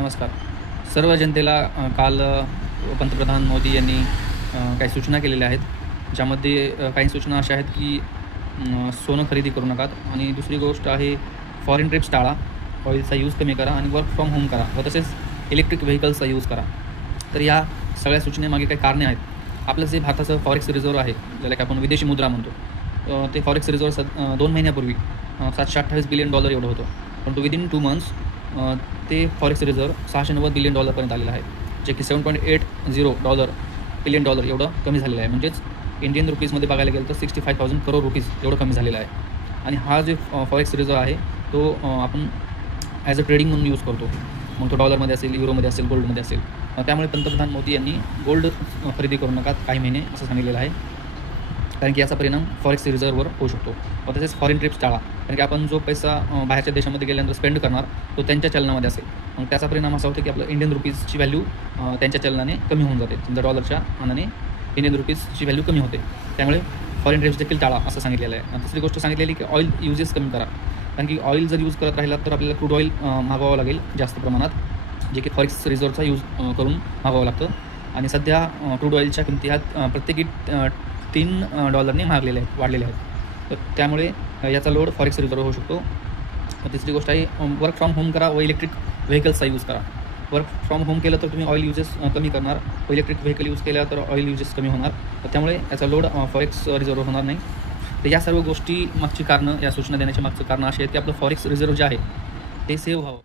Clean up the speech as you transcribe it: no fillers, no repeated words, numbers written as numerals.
नमस्कार. सर्व जनतेला काल पंतप्रधान मोदी यांनी काही सूचना केलेल्या आहेत. ज्यामध्ये काही सूचना अशा आहेत की सोनं खरेदी करू नका आणि दुसरी गोष्ट आहे फॉरेन ट्रिप्स टाळा, ऑइलचा यूज कमी करा आणि वर्क फ्रॉम होम करा व तसेच इलेक्ट्रिक व्हेकल्सचा यूज करा. तर या सगळ्या सूचनेमागे काही कारणे आहेत. आपलं जे भारताचं फॉरेक्स रिझर्व्ह आहे, ज्याला की आपण विदेशी मुद्रा म्हणतो, ते फॉरेक्स रिझर्व्ह 2 महिन्यापूर्वी $728 बिलियन एवढं होतं. परंतु विदिन 2 मंथ्स ते फॉरेक्स रिझर्व्ह $690 बिलियन पर्यंत आलेलं आहे, जे की $7.80 बिलियन एवढं कमी झालेलं आहे. म्हणजेच इंडियन रुपीजमध्ये बघायला गेलं तर 65,000 करोड रुपीज एवढं कमी झालेलं आहे. आणि हा जे फॉरेक्स रिझर्व्ह आहे तो आपण ॲज अ ट्रेडिंग म्हणून यूज करतो. मग तो डॉलरमध्ये असेल, युरोमध्ये असेल, गोल्डमध्ये असेल. त्यामुळे पंतप्रधान मोदी यांनी गोल्ड खरेदी करू नका काही महिने असं सांगितलेलं आहे, कारण की याचा परिणाम फॉरेक्स रिझर्व्हवर होऊ शकतो. व तसेच फॉरेन ट्रिप्स टाळा, कारण की आपण जो पैसा बाहेरच्या देशामध्ये गेल्यानंतर स्पेंड करणार तो त्यांच्या चलनामध्ये असेल. मग त्याचा परिणाम असा होतो की आपलं इंडियन रुपीजची व्हॅल्यू त्यांच्या चलनाने कमी होऊन जाते. समजा डॉलरच्या मानाने इंडियन रुपीजची व्हॅल्यू कमी होते. त्यामुळे फॉरेन ट्रिप्स देखील टाळा असं सांगितलेलं आहे. आणि दुसरी गोष्ट सांगितलेली की ऑइल युजेस कमी करा, कारण की ऑइल जर यूज करत राहिला तर आपल्याला क्रूड ऑइल मागवावं लागेल जास्त प्रमाणात, जे की फॉरेक्स रिझर्व्हचा यूज करून मागवावं लागतं. आणि सध्या क्रूड ऑइलच्या किमती ह्या प्रत्येकी $3 वाढलेल्या आहेत. तर त्यामुळे याचा लोड फॉरेक्स रिझर्व्ह होऊ शकतो. तिसरी गोष्ट आहे वर्क फ्रॉम होम करा व इलेक्ट्रिक व्हेकल्सचा यूज करा. वर्क फ्रॉम होम केलं तर तुम्ही ऑइल युजेस कमी करणार, व इलेक्ट्रिक व्हेकल यूज केल्या तर ऑइल युजेस कमी होणार. तर त्यामुळे याचा लोड फॉरेक्स रिझर्व्ह होणार नाही. तर या सर्व गोष्टी मागची कारणं, या सूचना देण्याच्या मागचं कारण अशी आहेत की आपलं फॉरेक्स रिझर्व्ह जे आहे ते सेव्ह व्हावं.